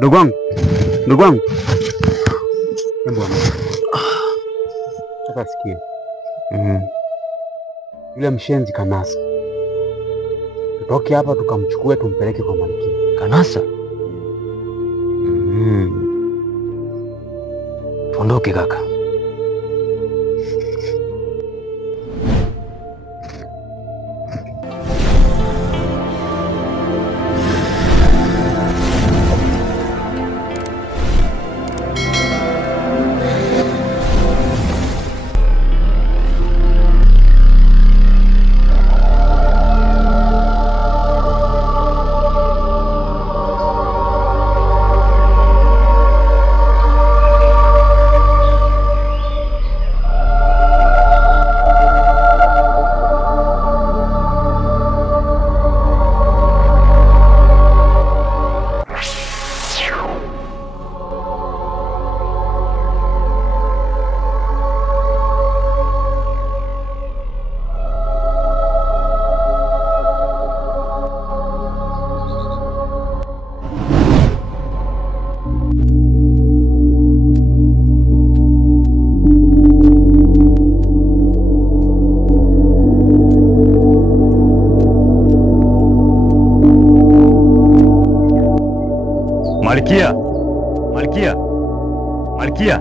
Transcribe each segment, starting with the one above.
Ndugu wangu. Bwana. Sasa sikia. Yule mshenzi kanasa. Tutoke hapa tukamchukue tumpeleke kwa Malkia. Kanasa? Tuondoke kaka. Malkia.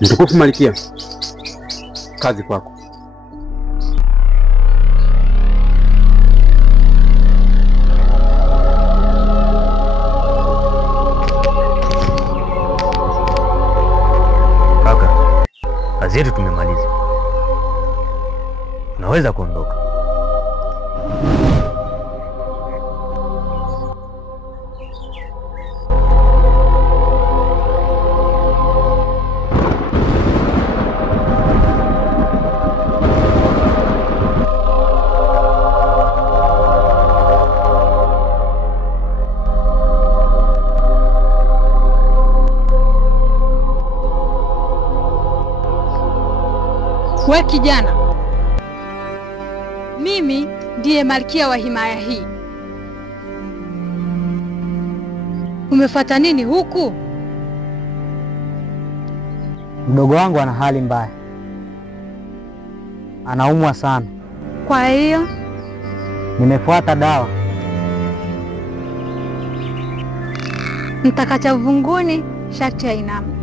Mtukufu Malkia. Kazi kwako. Kaka, kazi yetu tumemaliza. Unaweza kuondoka. We kijana, mimi ndiye malkia wa himaya hii. Umefuata nini huku? Mdogo wangu ana hali mbaya. Anaumwa sana. Kwa hiyo nimefuata dawa. Mtakacha uvunguni sharti ya inamu.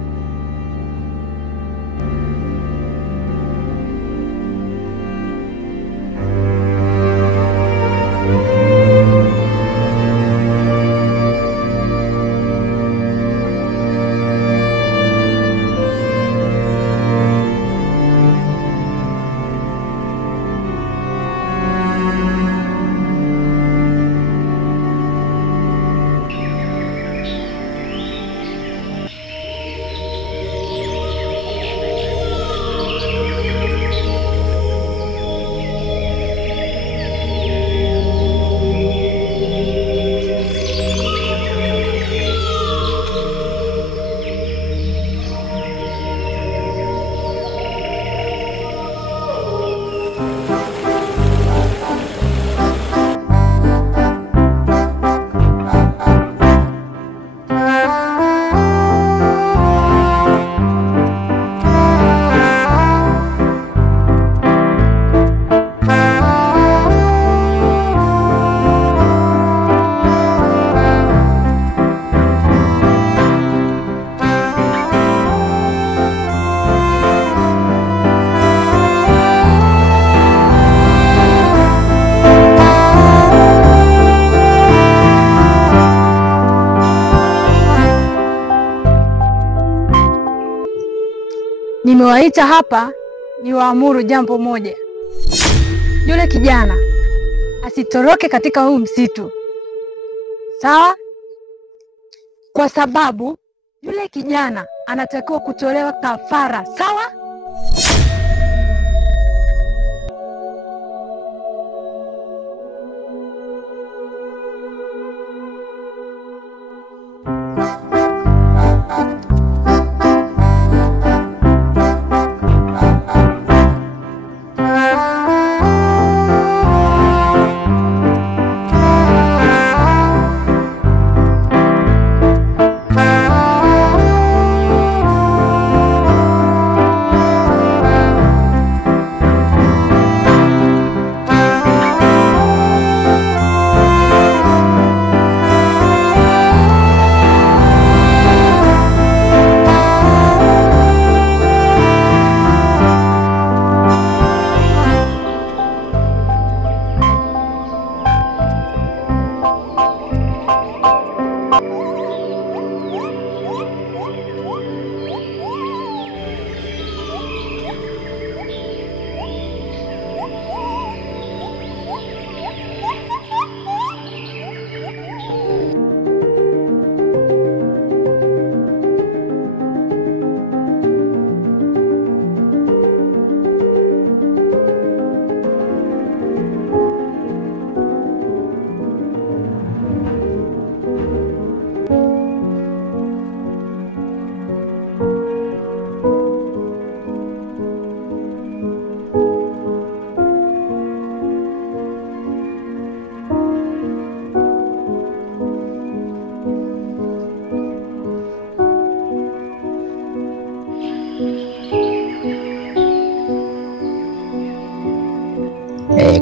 Nimewaita hapa niwaamuru jambo moja. Yule kijana asitoroke katika huu msitu. Sawa? Kwa sababu yule kijana anatakiwa kutolewa kafara. Sawa?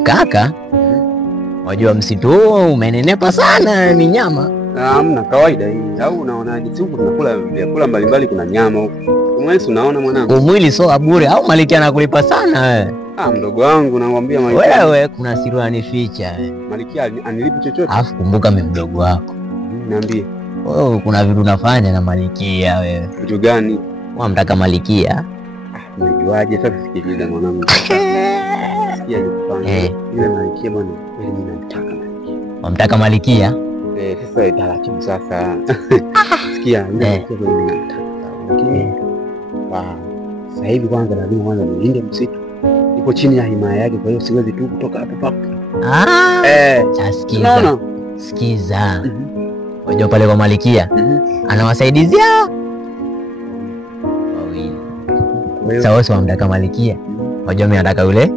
Kaka, wajua msitu huo umenenepa sana minyama. Hamna, kawaida hii. Au unaonaje? Si huku tunakula vyakula mbalimbali, kuna nyama huku. Umwezi unaona mwanangu. Umwili so bure au Malikia anakulipa sana wewe? Mdogo wangu nakwambia Malikia. Wewe kuna siri unanificha wewe. Malikia anilipi chochote. Alafu kumbuka mimi mdogo wako. Niambie. Wewe kuna vitu unafanya na Malikia wewe. Vitu gani? Unamtaka Malikia? Unajuaje sasa? Sikiliza mwanangu. Sikia nifanye. Ile Malikia bwana, kweli mimi namtaka Malikia. Unamtaka Malikia? Sasa taratibu sasa. Sikia, ile Malikia kweli mimi namtaka. Lakini sasa hivi kwanza lazima nilinde msitu. Niko chini ya himaya yake, kwa hiyo siwezi tu kutoka hapo papo. Sikiza. No. Sikiza. Wajua pale kwa Malikia anawasaidizia wawili. Sasa wewe unamtaka Malikia. Wajua mimi nataka yule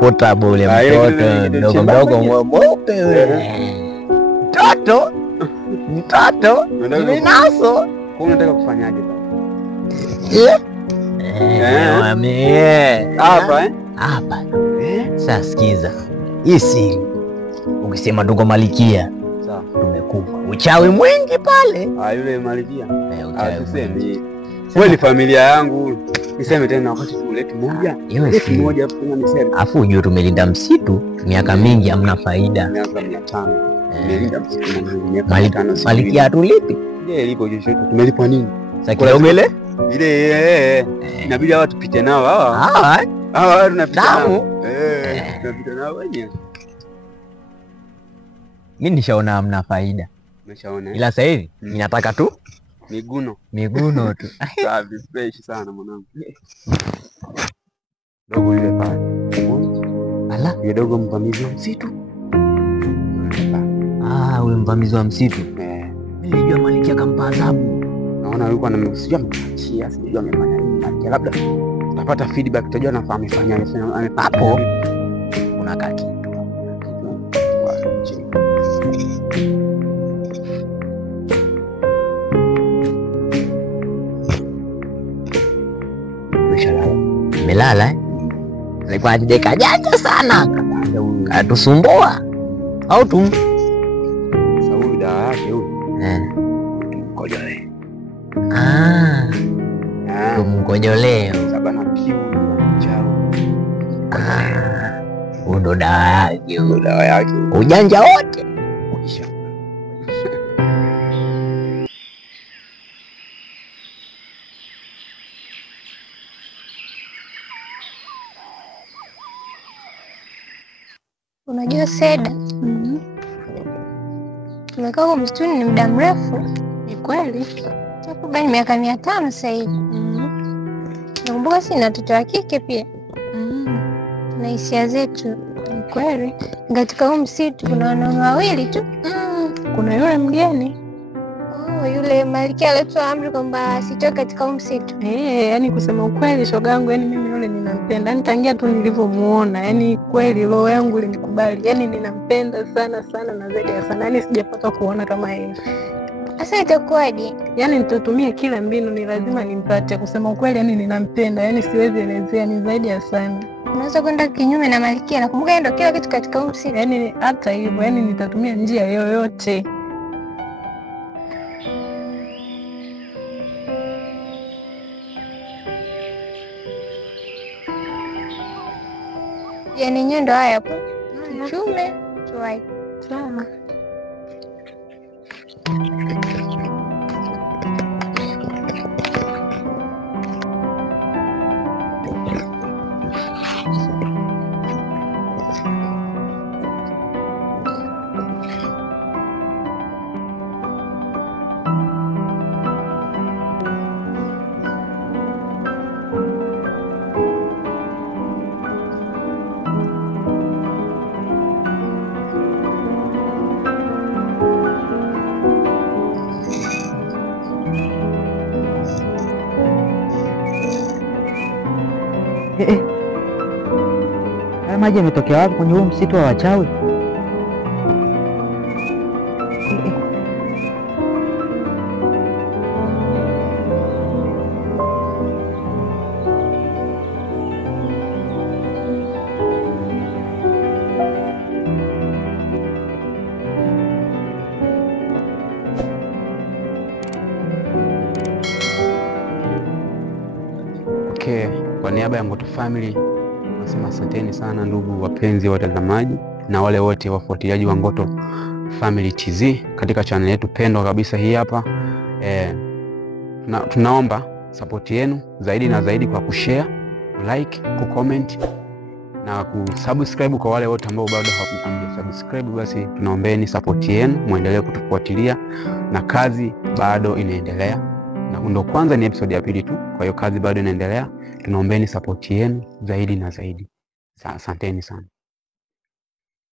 potable ule mtoto mdogo mweupe wewe. Mtoto ninaso. Kwa unataka kufanyaje baba? Hapa. Sasa sikiza. Hii siri. Ukisema tuko Malikia, sawa, tumekufa. Uchawi mwingi pale. Yule Malikia. Usiseme. Wewe ni familia yangu. Niseme tena wakati tuleti moja. Leti moja hapo tena niseme. Afu ujue tumelinda msitu miaka mingi hamna faida. Miaka 500. Tumelinda msitu miaka 5. Malikia hatulipi. Ilipo chochote tumelipwa nini? Sasa kidogo ile inabidi hawa tupite nao hawa tunapita nao. Tunapita nao wenyewe. Mimi nishaona hamna faida. Umeshaona? Ila sasa hivi ninataka tu miguno tu. Safi, fresh sana mwanangu. Dogo ile pale. Ala, yule dogo mvamizi wa msitu. Ule mvamizi wa msitu. Mimi nilijua Malikia kampa adhabu. Naona yuko anamsijua mkachia, sijui amefanya nini Malikia. Labda utapata feedback, utajua na amefanya hapo. Kuna kitu. Melala alikuwa ajideka janja sana, katusumbua au huyu dawa yake huyu tumkojolee. Tumkojolee sabana kiu chao. Huyo ndo dawa yake, ujanja wote kuisha. Unajua Seda, tumekaa huko msituni ni muda mrefu. Ni kweli, takriban miaka 500 sasa hivi. Nakumbuka si na watoto wa kike pia. Na hisia zetu. Ni kweli, katika huu msitu kuna wanaume wawili tu. Kuna yule mgeni. Yule Malikia alitoa amri kwamba asitoke katika huu msitu. Yani kusema ukweli shoga yangu, yani mimi yule ninampenda. Yani tangia tu nilivyomuona, yani kweli roho yangu ilinikubali. Yani ninampenda sana sana na zaidi ya sana. Yani sijapata kuona kama yeye. Sasa itakuwaje? Yani nitatumia kila mbinu, ni lazima nimpate. Kusema ukweli, yani ninampenda. Yani siwezi elezea, ni zaidi ya sana. Unaweza kwenda kinyume na Malikia. Nakumbuka yeye ndio kila kitu katika huu msitu. Yani hata hivyo, yani nitatumia njia yoyote. Yani nyendo haya hapo. Chume, tuwai. Sawa. Haya maji yametokea wapi kwenye huu msitu wa wachawi? niaba ya Ngoto Family nasema asanteni sana ndugu wapenzi watazamaji na wale wote wafuatiliaji wa Ngoto Family TZ katika channel yetu pendwa kabisa hii hapa. Tunaomba support yenu zaidi na zaidi kwa kushare, like, kucomment na kusubscribe kwa wale wote ambao bado hawajasubscribe. Basi tunaombeni support yenu, muendelee kutufuatilia na kazi bado inaendelea. Na ndio kwanza ni episode ya pili tu, kwa hiyo kazi bado inaendelea. Tunaombeni support yenu zaidi na zaidi. Asanteni sana.